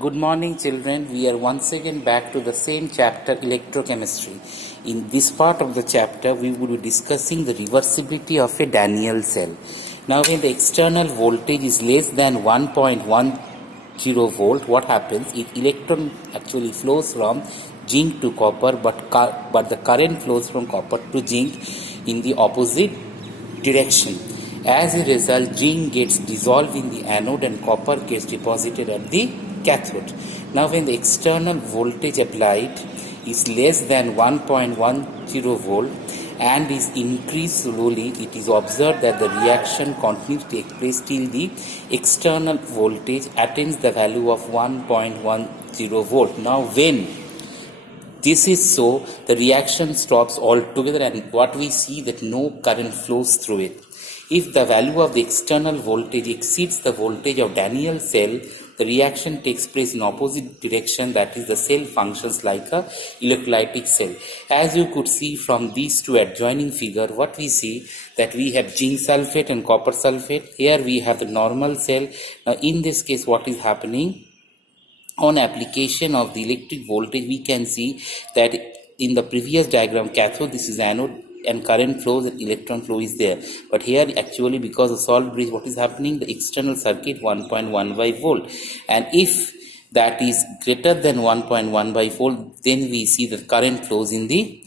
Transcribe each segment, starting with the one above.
Good morning, children. We are once again back to the same chapter, electrochemistry. In this part of the chapter, we will be discussing the reversibility of a Daniell cell. Now, when the external voltage is less than 1.10 volt, what happens? Electron actually flows from zinc to copper, but the current flows from copper to zinc in the opposite direction. As a result, zinc gets dissolved in the anode and copper gets deposited at the cathode. Now, when the external voltage applied is less than 1.10 volt and is increased slowly, it is observed that the reaction continues to take place till the external voltage attains the value of 1.10 volt. Now, when this is so, the reaction stops altogether, and what we see that no current flows through it. If the value of the external voltage exceeds the voltage of Daniell cell, the reaction takes place in opposite direction, that is, the cell functions like a electrolytic cell. As you could see from these two adjoining figure, what we see that we have zinc sulfate and copper sulfate. Here we have the normal cell. Now in this case, what is happening? On application of the electric voltage, we can see that in the previous diagram, cathode, this is anode, and current flows and electron flow is there. But here actually, because of salt bridge, what is happening? The external circuit 1.15 volt, and if that is greater than 1.15 volt, then we see that current flows in the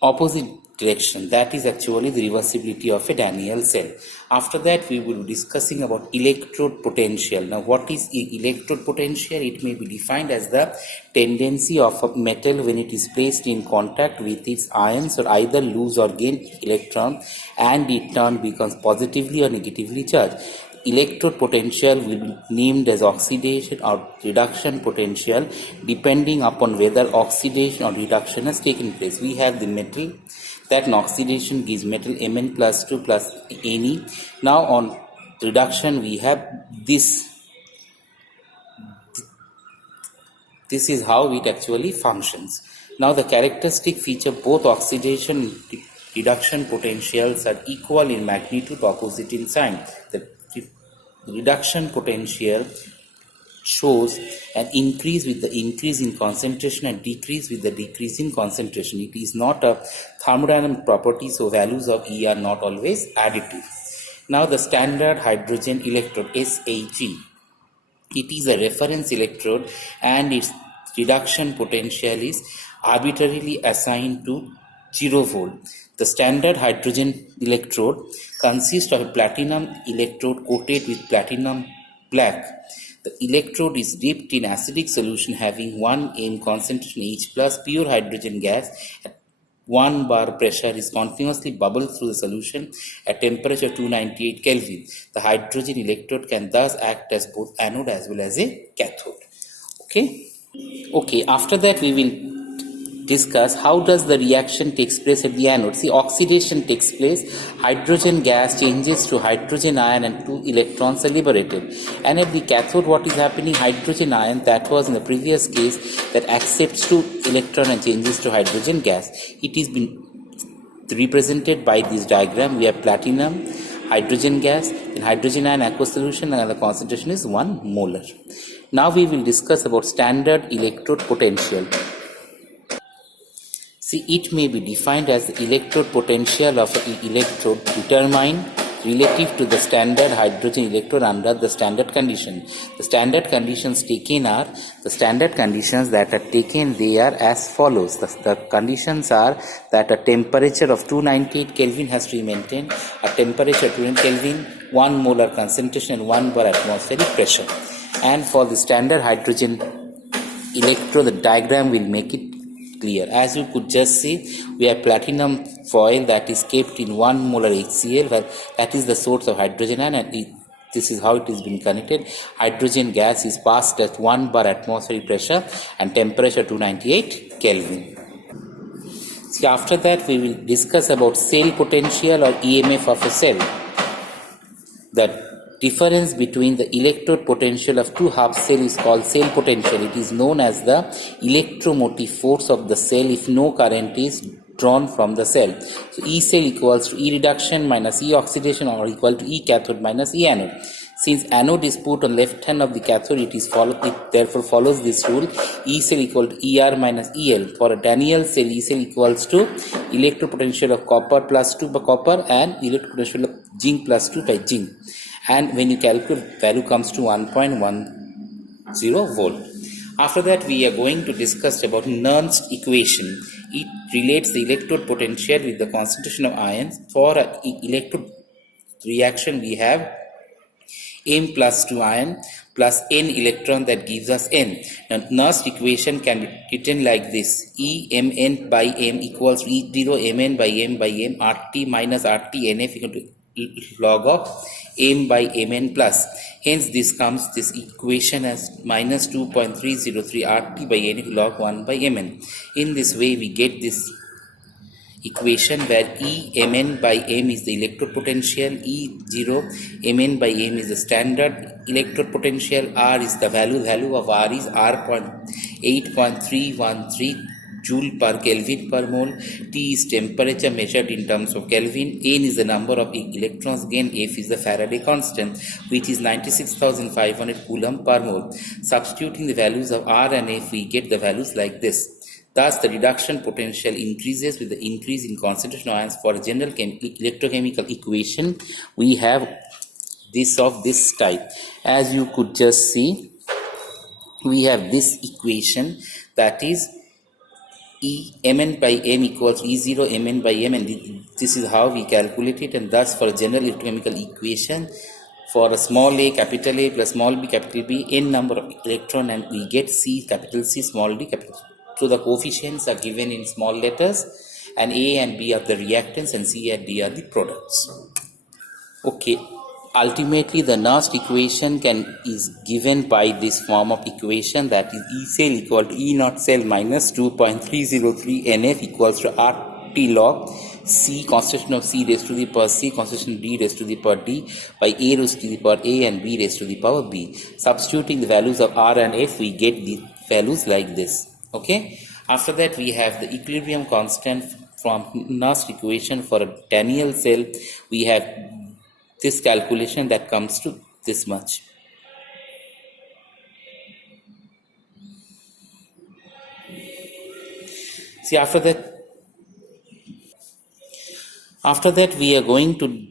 opposite direction. That is actually the reversibility of a Daniell cell. After that, we will be discussing about electrode potential. Now, what is electrode potential? It may be defined as the tendency of a metal when it is placed in contact with its ions or either lose or gain electron, and in turn becomes positively or negatively charged. Electrode potential will be named as oxidation or reduction potential depending upon whether oxidation or reduction has taken place. We have the metal, that an oxidation gives metal Mn plus 2 plus Ne. Now on reduction we have this. This is how it actually functions. Now the characteristic feature, both oxidation and reduction potentials are equal in magnitude, opposite in sign. The reduction potential shows an increase with the increase in concentration and decrease with the decrease in concentration. It is not a thermodynamic property, so values of E are not always additive. Now the standard hydrogen electrode, SHE. It is a reference electrode and its reduction potential is arbitrarily assigned to 0 volt. The standard hydrogen electrode consists of a platinum electrode coated with platinum black. The electrode is dipped in acidic solution having 1 m concentration each, plus pure hydrogen gas at 1 bar pressure is continuously bubbled through the solution at temperature 298 Kelvin. The hydrogen electrode can thus act as both anode as well as a cathode. Okay, after that we will discuss how does the reaction takes place at the anode. See, oxidation takes place, hydrogen gas changes to hydrogen ion and 2 electrons are liberated. And at the cathode, what is happening? Hydrogen ion, that was in the previous case, that accepts 2 electron and changes to hydrogen gas. It is been represented by this diagram. We have platinum, hydrogen gas, in hydrogen ion aqueous solution, and the concentration is 1 molar. Now we will discuss about standard electrode potential. See, it may be defined as the electrode potential of an electrode determined relative to the standard hydrogen electrode under the standard condition. The standard conditions taken are, the standard conditions that are taken, they are as follows. The conditions are that a temperature of 298 Kelvin has to be maintained, a temperature 200 Kelvin, 1 molar concentration and 1 bar atmospheric pressure. And for the standard hydrogen electrode, the diagram will make it clear. As you could just see, we have platinum foil that is kept in 1 molar HCl, where that is the source of hydrogen ion, and this is how it is being connected. Hydrogen gas is passed at 1 bar atmospheric pressure and temperature 298 Kelvin. See, after that we will discuss about cell potential or EMF of a cell. The difference between the electrode potential of 2 half cell is called cell potential. It is known as the electromotive force of the cell if no current is drawn from the cell. So E cell equals to E reduction minus E oxidation, or equal to E cathode minus E anode. Since anode is put on left hand of the cathode, it therefore follows this rule: E cell equal to ER minus EL. For a Daniell cell, E cell equals to electropotential of copper plus 2 by copper and electropotential of zinc plus 2 by zinc. And when you calculate, value comes to 1.10 volt. After that, we are going to discuss about Nernst equation. It relates the electrode potential with the concentration of ions. For an electrode reaction, we have M plus 2 ion plus n electron, that gives us n. Now, Nernst equation can be written like this: E mn by m equals E0 mn by m RT minus RT NF equal to log of m by mn plus. Hence, this equation as minus 2.303 RT by NF log 1 by mn. In this way, we get this equation where E mn by m is the electrode potential, E0 mn by m is the standard electrode potential, R is the value of R is 8.313 joule per Kelvin per mole, T is temperature measured in terms of Kelvin, N is the number of electrons gained, F is the Faraday constant, which is 96,500 coulomb per mole. Substituting the values of R and F, we get the values like this. Thus, the reduction potential increases with the increase in concentration of ions. For a general electrochemical equation, we have this of this type. As you could just see, we have this equation, that is E mn by m equals E0 mn by m, and this is how we calculate it. And thus, for a general electrochemical equation, for a small a capital A plus small b capital B, n number of electron, and we get C capital C small d capital C. So the coefficients are given in small letters, and A and B are the reactants and C and D are the products. Okay, ultimately the Nernst equation is given by this form of equation, that is E cell equal to E naught cell minus 2.303 NF equals to RT log C, concentration of C raised to the power C, concentration of D raised to the power D by A raised to the power A and B raised to the power B. Substituting the values of R and F, we get the values like this. Okay, after that, we have the equilibrium constant from Nernst equation. For a Daniell cell, we have this calculation that comes to this much. See, after that we are going to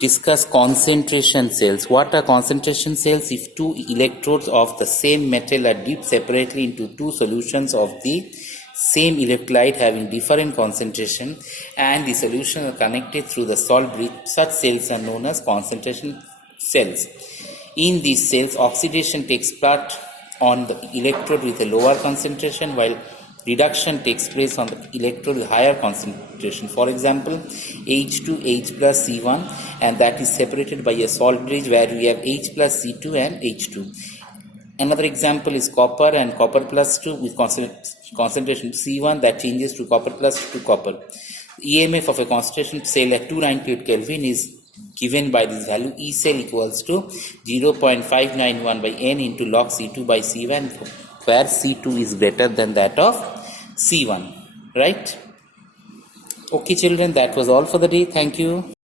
discuss concentration cells. What are concentration cells? If two electrodes of the same metal are dipped separately into two solutions of the same electrolyte having different concentration, and the solutions are connected through the salt bridge, such cells are known as concentration cells. In these cells, oxidation takes place on the electrode with a lower concentration, while reduction takes place on the electrode with higher concentration. For example, H2, H plus C1, and that is separated by a salt bridge where we have H plus C2 and H2. Another example is copper and copper plus 2 with concentration C1 that changes to copper plus 2 copper. EMF of a concentration cell at 298 Kelvin is given by this value: E cell equals to 0.591 by N into log C2 by C1, where C2 is greater than that of C1, right? Okay children, that was all for the day. Thank you.